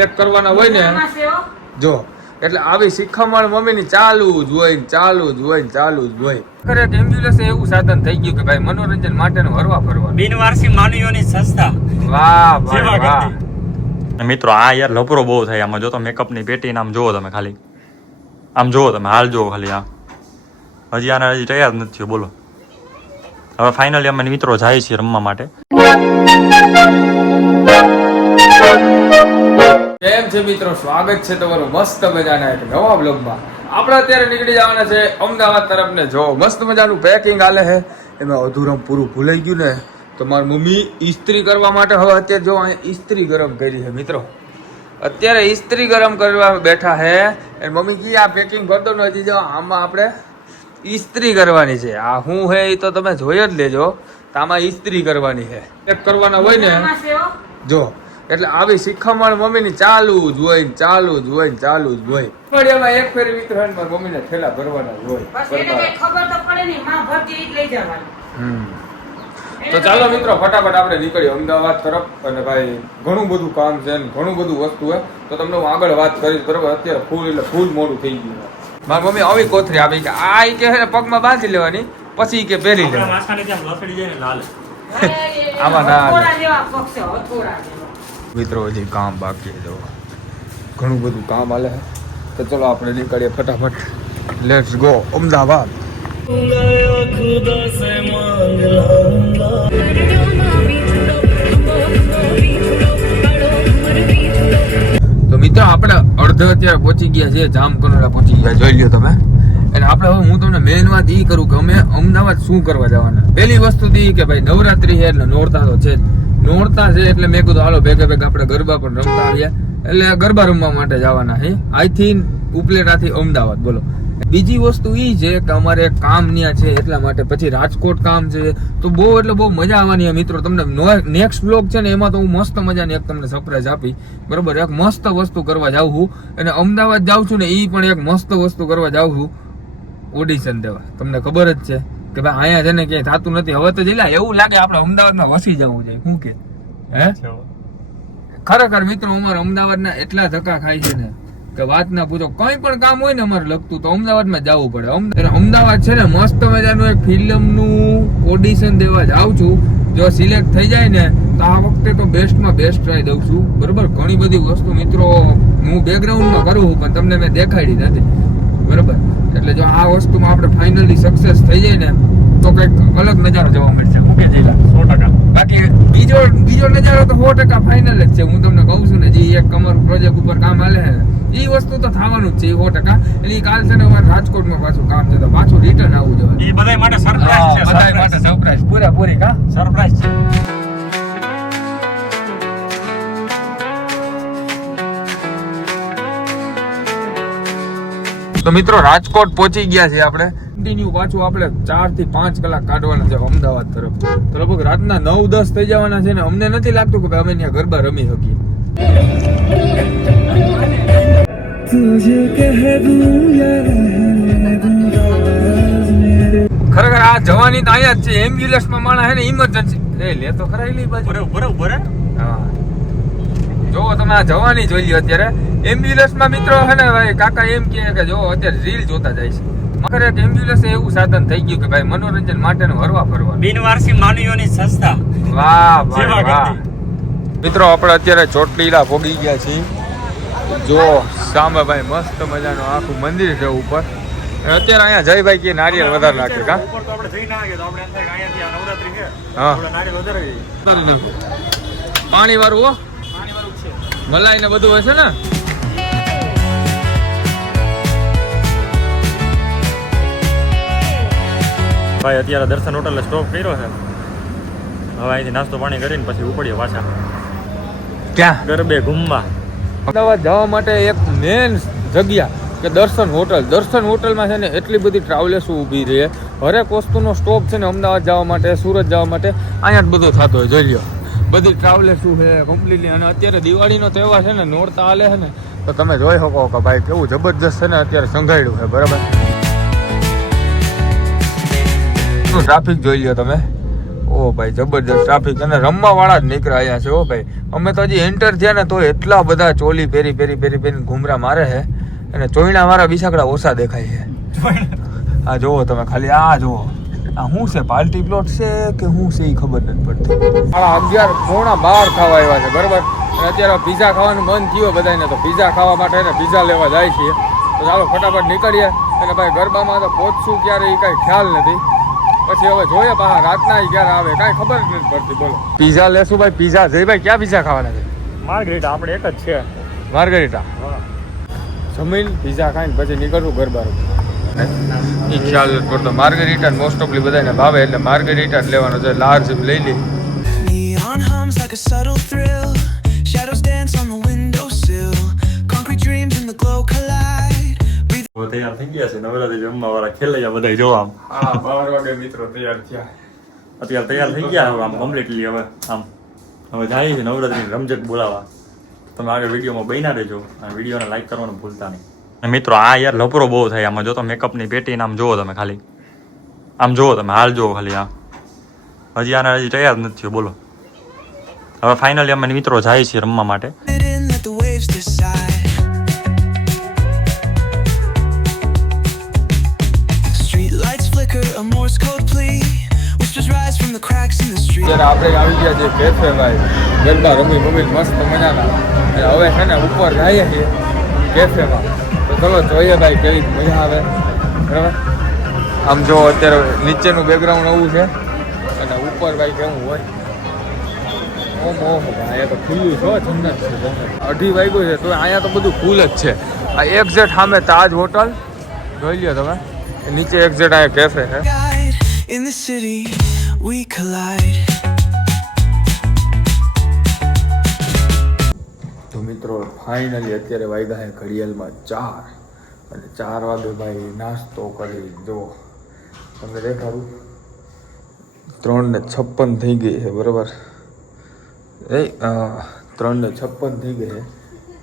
Check કરવાના હોય ને છે. જો એટલે આવી શિખામણ મમ્મીની ચાલુ જ હોય ને ચાલુ જ હોય ને ચાલુ જ હોય. ખરે એમ્બ્યુલન્સ એવું સાધન થઈ ગયું કે ભાઈ મનોરંજન માટેનું હરવા ફરવા બિનવારસી માનવીઓની સંસ્થા. વાહ ભાઈ વાહ. મિત્રો આ યાર લપરો બહુ થાય. આમાં જો તો મેકઅપની પેટી આમ જોવો તમે ખાલી. આમ જોવો તમે હાલ જોવો ખાલી આ. હજી આને હજી તૈયાર નથી થયો બોલો. હવે ફાઇનલી અમે મિત્રો જાય છીએ રમવા માટે. કેમ છે મિત્રો? સ્વાગત છે તમારું મસ્ત મજાના એક નવા બ્લોગમાં આપણે અત્યારે નીકળી જવાના છે અમદાવાદ તરફ ને જો મસ્ત મજાનું પેકિંગ હાલે છે એમાં અધૂરમ પૂરું ભૂલાઈ ગયું ને. તો મારી મમ્મી ઇસ્ત્રી કરવા માટે હવે અત્યારે જો અહીંયા ઇસ્ત્રી ગરમ કરી છે મિત્રો. અત્યારે ઇસ્ત્રી ગરમ કરવા બેઠા હે. અને મમ્મી કી આ પેકિંગ કરતો નથી જો આમાં આપણે ઇસ્ત્રી કરવાની છે. આ હું હે એ તો તમે જોઈ જ લેજો. તો આમાં ઇસ્ત્રી કરવાની છે ચેક કરવાના હોય ને. જો એટલે આવી શિખામણ મમ્મીની ચાલુ જ હોય ને ચાલુ જ હોય ને ચાલુ જ હોય. અઠવાડિયામાં એક ફેરી હોય ને મારી મમ્મીને થેલા ભરવાના જ હોય. બસ એને કઈ ખબર તો પડે નહીં માં ભરતી લઈ જવાની. હમ. તો ચાલો મિત્રો ફટાફટ આપણે નીકળીએ અમદાવાદ તરફ. અને ભાઈ ઘણું બધું કામ છે ને ઘણું બધું વસ્તુ છે તો તમને હું આગળ વાત કરીશ બરોબર? અત્યારે ફૂલ એટલે ફૂલ મોડું થઈ ગયું. મારી મમ્મી આવી કોથરી આપી કે આ કે છે પગમાં બાંધી લેવાની પછી કે પહેરી આપણા લેવાની માથાની જેમ લથડી જાય ને લાલ. એ- એ આમાં ના મિત્રો હજી કામ બાકી જો. ઘણું બધું કામ હાલે તો ચલો આપણે નીકળીએ ફટાફટ. Let's go Ahmedabad. તો મિત્રો આપણે અડધો અત્યારે પહોંચી ગયા છે જામકંડોળા પહોંચી ગયા જોઈ લ્યો તમે. એટલે આપણે હવે હું તમને મેઇન વાત એ કરું કે અમે અમદાવાદ શું કરવા જવાના? પહેલી વસ્તુ તો કે ભાઈ નવરાત્રી છે એટલે નોરતા તો છે જ. નોરતા છે એટલે મેં કીધું, હાલો, ભેગા ભેગા આપણે ગરબા પણ રમતા આવ્યા એટલે ગરબા રમવા માટે જવાના છે અહીંથી ઉપલેટાથી અમદાવાદ, બોલો. બીજી વસ્તુ એ છે કે અમારે કામ ન્યા છે, એટલા માટે પછી રાજકોટ કામ છે. તો બહુ એટલે બહુ મજા આવવાની છે મિત્રો. તમને નેક્સ્ટ બ્લોગ છે ને એમાં તો હું મસ્ત મજાની એક તમને સરપ્રાઈઝ આપી. બરોબર? એક મસ્ત વસ્તુ કરવા જાઉં છું. અને અમદાવાદ જાઉં છું ને એ પણ એક મસ્ત વસ્તુ કરવા જાઉં છું. ઓડિશન દેવા. તમને ખબર જ છે. કે ભાઈ અહીંયા છે ને ક્યાંય થતું નથી હવે તો જીલા એવું લાગે આપણે અમદાવાદમાં વસી જવું જોઈએ શું કે? હે? ખરેખર મિત્રો અમારે અમદાવાદના એટલા ધક્કા ખાય છે ને કે વાત ના પૂછો. કઈ પણ કામ હોય ને અમારે લગતું તો અમદાવાદમાં જવું પડે. અમ- અમદાવાદ છે ને મસ્ત મજાનું એક ફિલ્મનું ઓડિશન દેવા જાઉં છું. જો સિલેક્ટ થઈ જાય ને તો આ વખતે તો બેસ્ટમાં બેસ્ટ ટ્રાય દઉં છું. બરોબર? ઘણી બધી વસ્તુ મિત્રો હું બેકગ્રાઉન્ડમાં કરું છું પણ તમને મેં દેખાડી નથી. બરોબર? એટલે જો આ વસ્તુમાં આપણે ફાઇનલી સક્સેસ થઈ જાય ને તો કંઈક અલગ નજારો જોવા મળશે. ઓકે જયલા સો ટકા. બાકી બીજો બીજો નજારો તો સો ટકા ફાઇનલ જ છે. હું તમને કહું છું ને જે એક કમર પ્રોજેક્ટ ઉપર કામ હાલે છે એ વસ્તુ તો થવાનું જ છે સો ટકા. એટલે એ કાલ છે ને અમારે રાજકોટમાં પાછું કામ છે તો પાછું રિટર્ન આવવું જોઈએ. એ બધા માટે સરપ્રાઈઝ છે બધા માટે સરપ્રાઈઝ પૂરેપૂરી કા? સરપ્રાઈઝ છે. તો મિત્રો રાજકોટ પહોંચી ગયા છે આપણે. કન્ટિન્યુ પાછું આપણે ચારથી પાંચ કલાક કાઢવાના છે અમદાવાદ તરફ. તો લગભગ રાતના નવ દસ થઈ જવાના છે ને અમને નથી લાગતું કે ભાઈ અમે ત્યાં ગરબા રમી શકીએ. ખરેખર આ જવાની તો અહીંયા જ છે. એમ્બ્યુલન્સમાં માણસ હે ને ઇમરજન્સી એ લે તો ખરા એલી બાજુ. બરાબર બરાબર. જો તમે આ જવાની જોઈ લ્યો અત્યારે. એમ્બ્યુલન્સમાં મિત્રો હે ને ભાઈ કાકા એમ કહે કે જો અત્યારે રીલ જોતા જાય છે. મગર એક એમ્બ્યુલન્સ એવું સાધન થઈ ગયું કે ભાઈ મનોરંજન માટેનું હરવા ફરવા બિનવારસી માનવીઓની સંસ્થા. વાહ ભાઈ વાહ. મિત્રો આપણે અત્યારે ચોટલીલા ભોગી ગયા છીએ. જો સામે ભાઈ મસ્ત મજાનું આખું મંદિર છે ઉપર. અત્યારે અહીંયા જયભાઈ કે નારિયેળ વધારે નાખે કા હા. પાણી વાળું હો. મલાઈ ને બધું હશે ને? ભાઈ અત્યારે દર્શન હોટલે સ્ટોપ કર્યો છે. હવે અહીંથી નાસ્તો પાણી કરીને પછી ઉપડીએ પાછા. ક્યાં? ગરબે ઘૂમવા. અમદાવાદ જવા માટે એક મેન જગ્યા કે દર્શન હોટલ દર્શન હોટલમાં છે ને એટલી બધી ટ્રાવેલર્સો ઊભી રહે. હરેક વસ્તુનો સ્ટોપ છે ને અમદાવાદ જવા માટે સુરત જવા માટે. અહીંયા જ બધું થતો હોય જોઈ લ્યો. બધી ટ્રાવેલર્સ છે કમ્પ્લીટલી અને અત્યારે દિવાળીનો તહેવાર છે ને નોરતા હાલે છે ને તો તમે જોઈ શકો કે ભાઈ કેવું જબરજસ્ત છે ને અત્યારે સંઘાડ્યું છે બરાબર? ટ્રાફિક જોઈ લો તમે? ઓ ભાઈ જબરજસ્ત ટ્રાફિક અને રમવા વાળા જ નીકળ્યા અહીંયા છે ઓ ભાઈ. અમે તો હજી એન્ટર થયા ને તો એટલા બધા ચોલી પહેરી પહેરી પહેરી પહેરીને ઘૂમરા મારે છે. અને ચોઈણા મારા બિસાકડા ઓછા દેખાય છે. આ જુઓ તમે ખાલી આ જુઓ આ શું છે પાર્ટી પ્લોટ છે કે શું છે એ ખબર નથી પડતી? સાડા અગિયાર પોણા બાર ખાવા આવ્યા છે બરાબર? અને અત્યારે પીઝા ખાવાનું મન થયું બધાને તો પીઝા ખાવા માટે ને પીઝા લેવા જાય છીએ. તો ચાલો ફટાફટ નીકળીએ. અને ભાઈ ગરબામાં તો પહોંચશું ક્યારે એ કાંઈ ખ્યાલ નથી. પછી હવે જોઈએ પાછા રાતના ક્યારે આવે કાંઈ ખબર જ નથી પડતી બોલો. પીઝા લેશું ભાઈ પીઝા જયભાઈ ક્યાં પીઝા ખાવાના છે? માર્ગરેટ આપણે એક જ છે. માર્ગરીટા. જમીન પીઝા ખાઈને પછી નીકળવું ગરબા એ ખ્યાલ પડતો માર્ગરીટા મોસ્ટ ઓફલી બધાને ભાવે એટલે માર્ગરીટા જ લેવાનો છે લાર્જ લઈ લે like a subtle thrill. Shadows dance on the windowsill. Concrete dreams in the glow collide. તૈયાર થઈ ગયા છે નવરાત્રી જમવા વાળા ખેલૈયા બધા જોવા આમ હા બાર વાગે મિત્રો તૈયાર થયા અત્યારે તૈયાર થઈ ગયા હવે આમ કમ્પ્લીટલી હવે આમ હવે જાય છે નવરાત્રી રમઝટ બોલાવા તમે આગળ વિડીયોમાં બન્યા રહેજો અને વિડીયોને લાઈક કરવાનું ભૂલતા નહીં મિત્રો, આ યાર લપરો બહુ થાય. આમાં જો તો મેકઅપની પેટીને આમ જુઓ તમે ખાલી. આમ જુઓ તમે, હાલ જુઓ ખાલી આ. હજી આને હજી તૈયાર નથી થયો, બોલો. હવે ફાઇનલી અમે મિત્રો જાય છીએ રમવા માટે. આપણે આવી ગયા છે કેફે ભાઈ ગરબા રમી રમી મસ્ત મજાના. હવે છે ને, ઉપર જઈએ છીએ કેફેમાં ચલો, જોઈએ ભાઈ કેવી મજા આવે. બરાબર? આમ જો અત્યારે નીચેનું બેકગ્રાઉન્ડ આવું છે, અને ઉપર ભાઈ કેવું હોય? ઓમ ઓમ અહીંયા તો ખુલ્લું છે જન્નત અઢી વાગ્યું છે, તો અહીંયા તો બધું ફૂલ જ છે. આ એક્ઝેટ સામે તાજ હોટલ જોઈ લ્યો તમે. નીચે એક્ઝેટ અહીંયા કેફે છે. In the city. મિત્રો ફાઇનલી અત્યારે વાગ્યા છે ઘડિયાળમાં ચાર અને ચાર વાગે ભાઈ નાસ્તો કરી દો. તમને દેખાડું? ત્રણ ને છપ્પન થઈ ગઈ છે, બરાબર? એ ત્રણ ને છપ્પન થઈ ગઈ છે.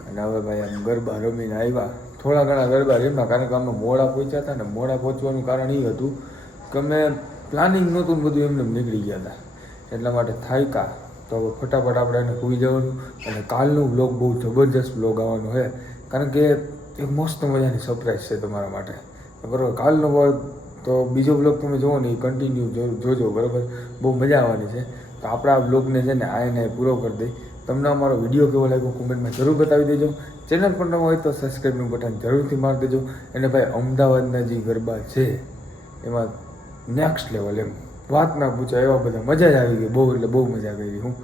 અને હવે ભાઈ આમ ગરબા રમીને આવ્યા. થોડા ઘણા ગરબા રમ્યા, કારણ કે અમે મોડા પહોંચ્યા હતા ને મોડા પહોંચવાનું કારણ એ હતું કે અમે પ્લાનિંગ નહોતું બધું, એમને એમ નીકળી ગયા હતા. એટલા માટે થાયકા તો હવે ફટાફટ આપણે એને સુઈ જવાનું અને કાલનો બ્લોગ બહુ જબરજસ્ત બ્લોગ આવવાનો છે. કારણ કે એક મસ્ત મજાની સરપ્રાઈઝ છે તમારા માટે. બરાબર? કાલનો બ્લોગ તો બીજો બ્લોગ તમે જુઓ ને એ કન્ટિન્યુ જોજો, બરાબર? બહુ મજા આવવાની છે. તો આપણા આ બ્લોગને છે ને આને પૂરો કરી દઈ. તમને અમારો વીડિયો કેવો લાગ્યો કોમેન્ટમાં જરૂર બતાવી દેજો. ચેનલ પર ન હોય તો સબસ્ક્રાઈબનું બટન જરૂરથી મારી દેજો. અને ભાઈ, અમદાવાદના જે ગરબા છે, એમાં નેક્સ્ટ લેવલ એમ. વાત ના પૂછાય, એવા બધા મજા જ આવી ગઈ. બહુ એટલે બહુ મજા કરી હું.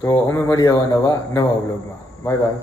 તો અમે મળી આવવા નવા નવા બ્લોગમાં બાય બાય